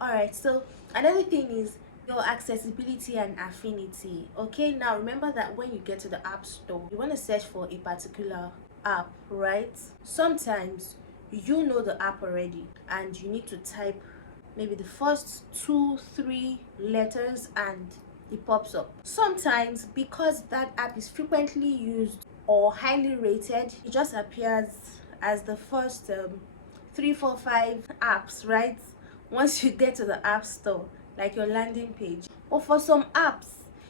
All right, so another thing is your accessibility and affinity. Okay, now remember that when you get to the app store, you want to search for a particular app, right? Sometimes you know the app already and you need to type maybe the first two, three letters and it pops up. Sometimes because that app is frequently used or highly rated, it just appears as the first 3, 4, 5 apps, right? Once you get to the app store, like your landing page. But for some apps,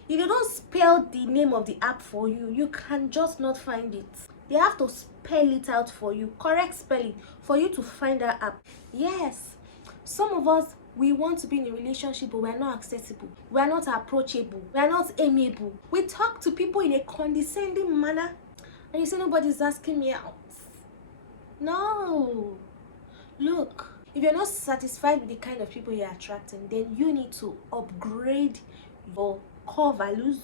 if you don't spell the name of the app for you, you can just not find it. They have to spell it out for you, correct spelling, for you to find that app. Yes, some of us, we want to be in a relationship, but we're not accessible, we're not approachable, we're not amiable. We talk to people in a condescending manner, and you say nobody's asking me out. No. Look, if you're not satisfied with the kind of people you're attracting, then you need to upgrade your core values,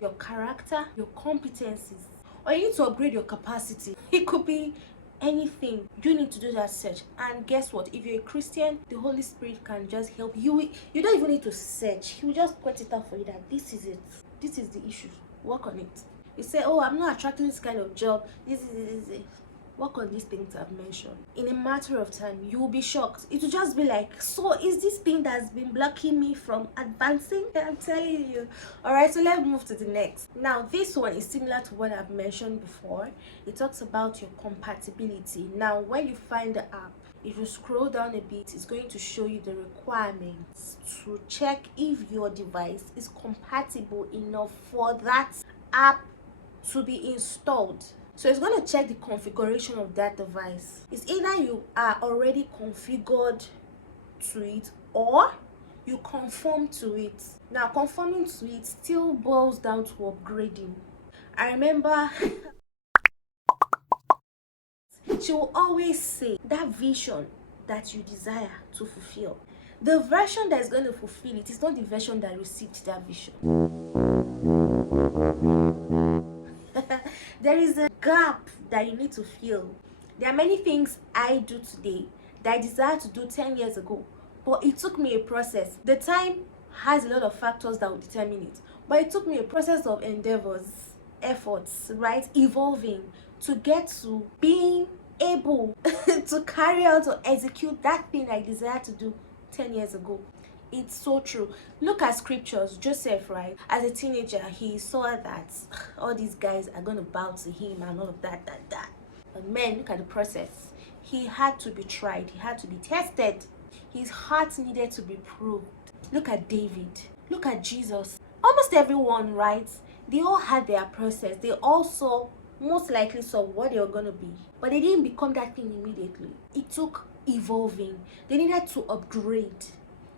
your character, your competencies, or you need to upgrade your capacity. It could be anything. You need to do that search. And guess what? If you're a Christian, the Holy Spirit can just help you. You don't even need to search. He will just point it out for you that this is it. This is the issue. Work on it. You say, oh, I'm not attracting this kind of job. This is it. Work on these things I've mentioned. In a matter of time, you will be shocked. It will just be like, so is this thing that's been blocking me from advancing? I'm telling you. Alright, so let's move to the next. Now, this one is similar to what I've mentioned before. It talks about your compatibility. Now, when you find the app, if you scroll down a bit, it's going to show you the requirements to check if your device is compatible enough for that app to be installed. So it's going to check the configuration of that device. It's either you are already configured to it or you conform to it. Now, conforming to it still boils down to upgrading. I remember she will always say that vision that you desire to fulfill, the version that is going to fulfill it is not the version that received that vision. There is a gap that you need to fill. There are many things I do today that I desired to do 10 years ago, but it took me a process. The time has a lot of factors that will determine it, but it took me a process of endeavors, efforts, right, evolving to get to being able to carry out or execute that thing I desired to do 10 years ago. It's so true. Look at scriptures. Joseph, right, as a teenager, he saw that all these guys are going to bow to him and all of that. But man, look at the process. He had to be tried, he had to be tested, his heart needed to be proved. Look at David, look at Jesus. Almost everyone, right, they all had their process. They also most likely saw what they were going to be, but they didn't become that thing immediately. It took evolving. They needed to upgrade.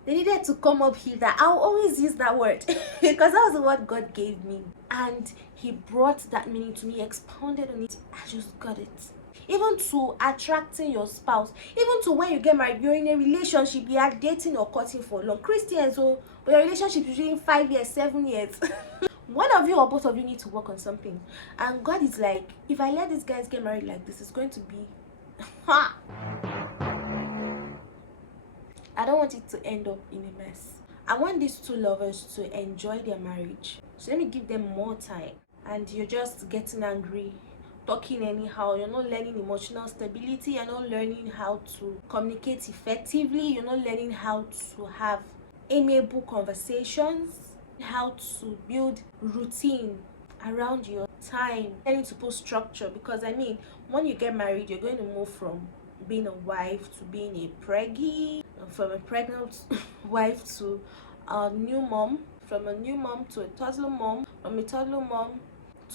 They needed to come up hither. I'll always use that word because that was what God gave me. And he brought that meaning to me, expounded on it. I just got it. Even to attracting your spouse, even to when you get married, you're in a relationship, you are dating or courting for long. Christians, oh, but your relationship is usually 5 years, 7 years. One of you or both of you need to work on something. And God is like, if I let these guys get married like this, it's going to be ha. I don't want it to end up in a mess. I want these two lovers to enjoy their marriage. So let me give them more time. And you're just getting angry, talking anyhow. You're not learning emotional stability. You're not learning how to communicate effectively. You're not learning how to have amiable conversations, how to build routine around your time, learning to put structure. Because I mean, when you get married, you're going to move from being a wife to being a preggy, from a pregnant wife to a new mom, from a new mom to a toddler mom, from a toddler mom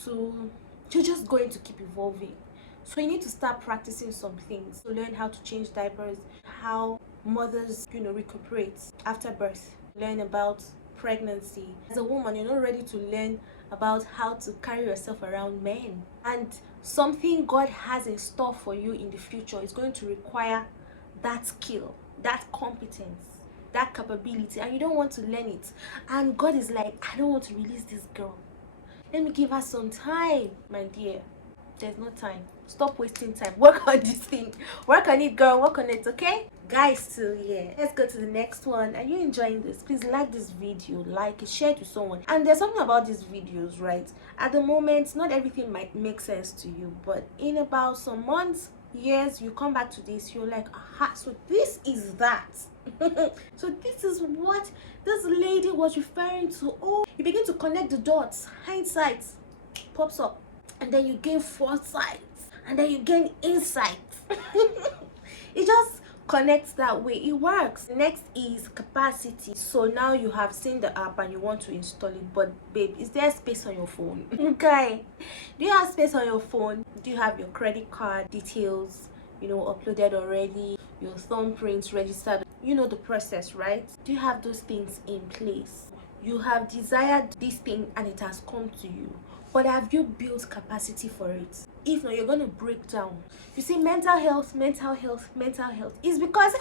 to you're just going to keep evolving. So you need to start practicing some things to learn how to change diapers, how mothers recuperate after birth, learn about pregnancy. As a woman, you're not ready to learn about how to carry yourself around men, and something God has in store for you in the future is going to require that skill, that competence, that capability, and you don't want to learn it. And God is like, I don't want to release this girl. Let me give her some time, my dear. There's no time. Stop wasting time. Work on this thing. Work on it, girl. Work on it, okay? Guys, still here. Let's go to the next one. Are you enjoying this? Please like this video, like it, share it with someone. And there's something about these videos, right? At the moment, not everything might make sense to you, but in about some months, years, you come back to this, you're like, aha, so this is that. So this is what this lady was referring to. Oh, you begin to connect the dots. Hindsight pops up, and then you gain foresight, and then you gain insight. It just connects that way. It works. Next is capacity. So now you have seen the app and you want to install it, but babe, is there space on your phone? Okay, do you have space on your phone? Do you have your credit card details, you know, uploaded already, your thumbprints registered? You know the process, right? Do you have those things in place? You have desired this thing and it has come to you, but have you built capacity for it? If not, you're going to break down. You see, mental health is because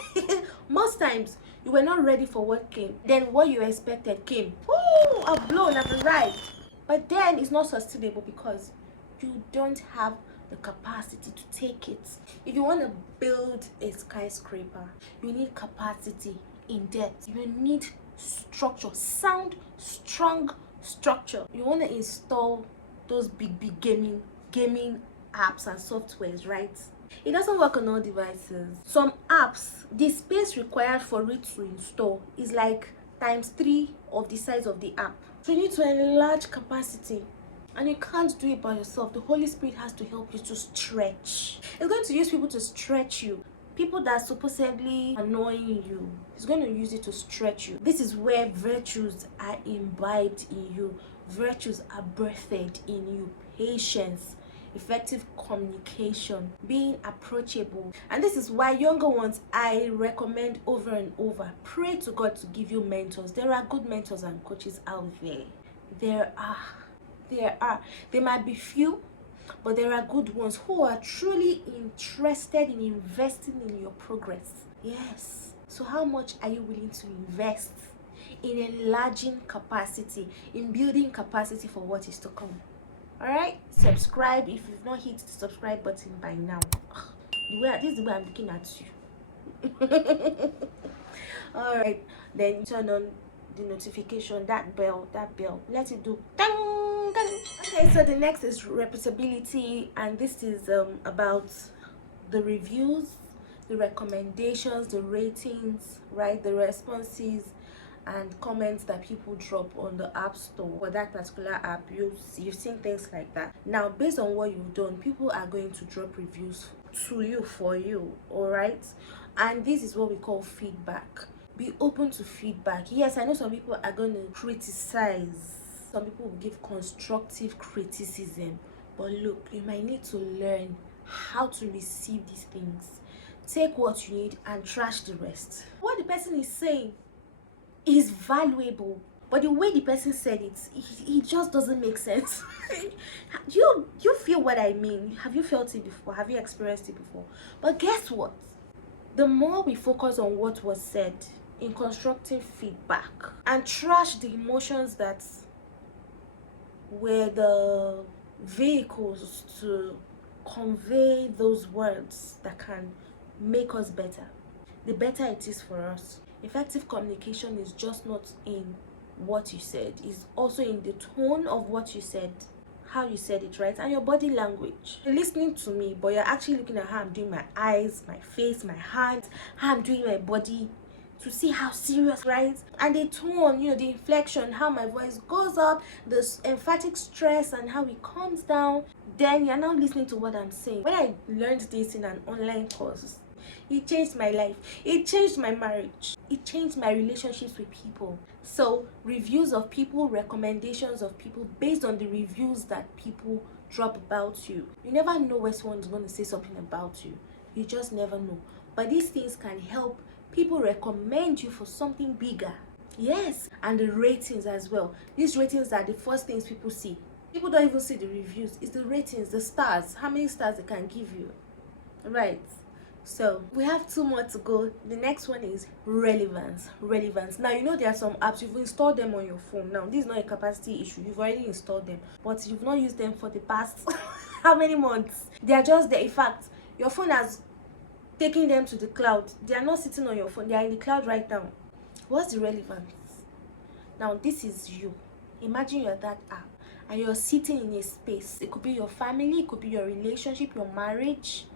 most times you were not ready for what came. Then what you expected came. Ooh, I've blown, I've arrived. But then it's not sustainable because you don't have the capacity to take it. If you want to build a skyscraper, you need capacity in depth. You need structure, sound, strong structure. You want to install those big gaming apps and softwares, right? It doesn't work on all devices. Some apps, the space required for it to install is like ×3 of the size of the app. So you need to enlarge capacity, and you can't do it by yourself. The Holy Spirit has to help you to stretch. It's going to use people to stretch you. People that are supposedly annoying you, it's going to use it to stretch you. This is where virtues are imbibed in you. Virtues are birthed in you. Patience, effective communication, being approachable. And this is why younger ones, I recommend over and over, pray to God to give you mentors. There are good mentors and coaches out there. There are. They might be few, but there are good ones who are truly interested in investing in your progress. Yes. So how much are you willing to invest in enlarging capacity, in building capacity for what is to come? All right, subscribe if you've not hit the subscribe button by now. This is the way I'm looking at you. All right, then turn on the notification, that bell, let it do dang, dang. Okay, so the next is reputability, and this is about the reviews, the recommendations, the ratings, right, the responses and comments that people drop on the app store for that particular app. You've seen things like that. Now, based on what you've done, people are going to drop reviews to you, for you, all right? And this is what we call feedback. Be open to feedback. Yes, I know some people are going to criticize. Some people will give constructive criticism, but look, you might need to learn how to receive these things. Take what you need and trash the rest. What the person is saying is valuable, but the way the person said it just doesn't make sense. you feel what I mean? Have you felt it before? Have you experienced it before? But guess what? The more we focus on what was said in constructive feedback and trash the emotions that were the vehicles to convey those words that can make us better, the better it is for us. Effective communication is just not in what you said, it's also in the tone of what you said, how you said it, right, and your body language. You're listening to me, but you're actually looking at how I'm doing my eyes, my face, my hands, how I'm doing my body, to see how serious, right? And the tone, you know, the inflection, how my voice goes up, the emphatic stress and how it comes down. Then you're now listening to what I'm saying. When I learned this in an online course, it changed my life. It changed my marriage. It changed my relationships with people. So reviews of people, recommendations of people, based on the reviews that people drop about you. You never know where someone's going to say something about you. You just never know. But these things can help people recommend you for something bigger. Yes, and the ratings as well. These ratings are the first things people see. People don't even see the reviews. It's the ratings, the stars, how many stars they can give you, right? So we have 2 more to go. The next one is relevance. Now, you know, there are some apps you've installed them on your phone. Now, this is not a capacity issue, you've already installed them, but you've not used them for the past how many months. They are just there. In fact, your phone has taken them to the cloud. They are not sitting on your phone, they are in the cloud right now. What's the relevance? Now this is you. Imagine you're that app and you're sitting in a space. It could be your family, it could be your relationship, your marriage,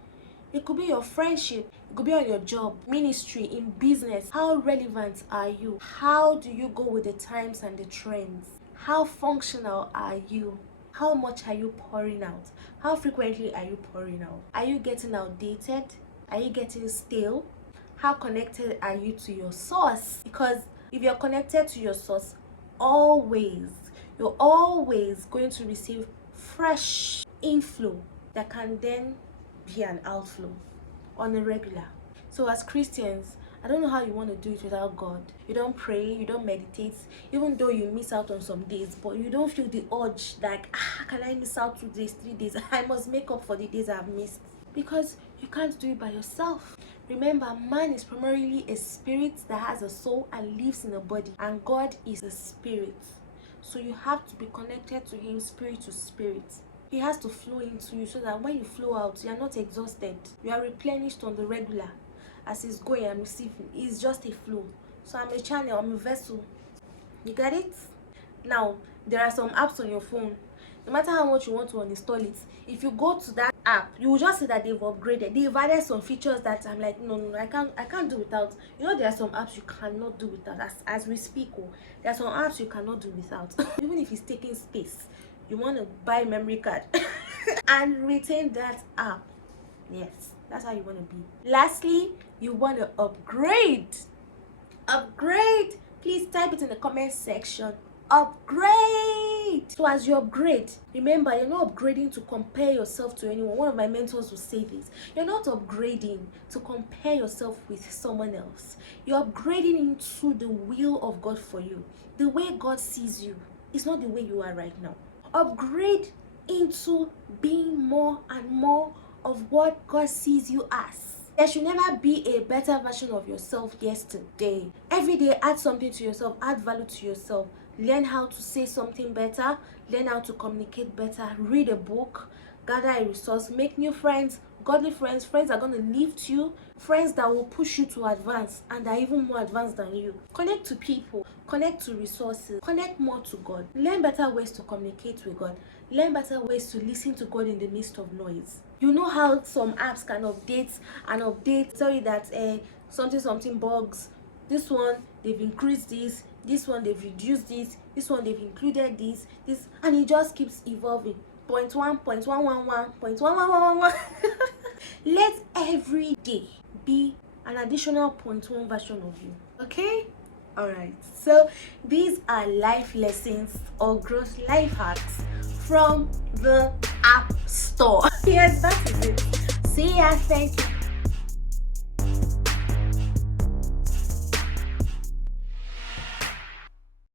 it could be your friendship, it could be on your job, ministry, in business. How relevant are you? How do you go with the times and the trends? How functional are you? How much are you pouring out? How frequently are you pouring out? Are you getting outdated? Are you getting stale? How connected are you to your source? Because if you're connected to your source, you're always going to receive fresh inflow that can then be an outflow on a regular. So as Christians, I don't know how you want to do it without God. You don't pray, you don't meditate, even though you miss out on some days, but you don't feel the urge like, can I miss out 2 days, 3 days? I must make up for the days I've missed. Because you can't do it by yourself. Remember, man is primarily a spirit that has a soul and lives in a body, and God is a spirit. So you have to be connected to him spirit to spirit. He has to flow into you so that when you flow out, you are not exhausted. You are replenished on the regular. As he's going and receiving, it's just a flow. So I'm a channel, I'm a vessel. You get it? Now, there are some apps on your phone. No matter how much you want to uninstall it, if you go to that app, you will just see that they've upgraded. They've added some features that I'm like, no, I can't do without. You know, there are some apps you cannot do without. As we speak, there are some apps you cannot do without. Even if it's taking space, you want to buy memory card and retain that app. Yes, that's how you want to be. Lastly, you want to upgrade. Please type it in the comment section. Upgrade. So as you upgrade, remember, you're not upgrading to compare yourself to anyone. One of my mentors will say this: you're not upgrading to compare yourself with someone else. You're upgrading into the will of God for you. The way God sees you is not the way you are right now. Upgrade into being more and more of what God sees you as. There should never be a better version of yourself yesterday. Every day, add something to yourself, add value to yourself. Learn how to say something better, learn how to communicate better, read a book, gather a resource, make new friends, godly friends, friends that are going to lift you, friends that will push you to advance and are even more advanced than you. Connect to people, connect to resources, connect more to God. Learn better ways to communicate with God. Learn better ways to listen to God in the midst of noise. You know how some apps can update, tell you that something bugs. This one, they've increased this one, they've reduced this one, they've included this, and it just keeps evolving. 0.1, 0.111, 0.11111. Let every day be an additional 0.1 version of you. Okay? Alright, so these are life lessons or growth life hacks from the App Store. Yes, that is it. See ya. Thank you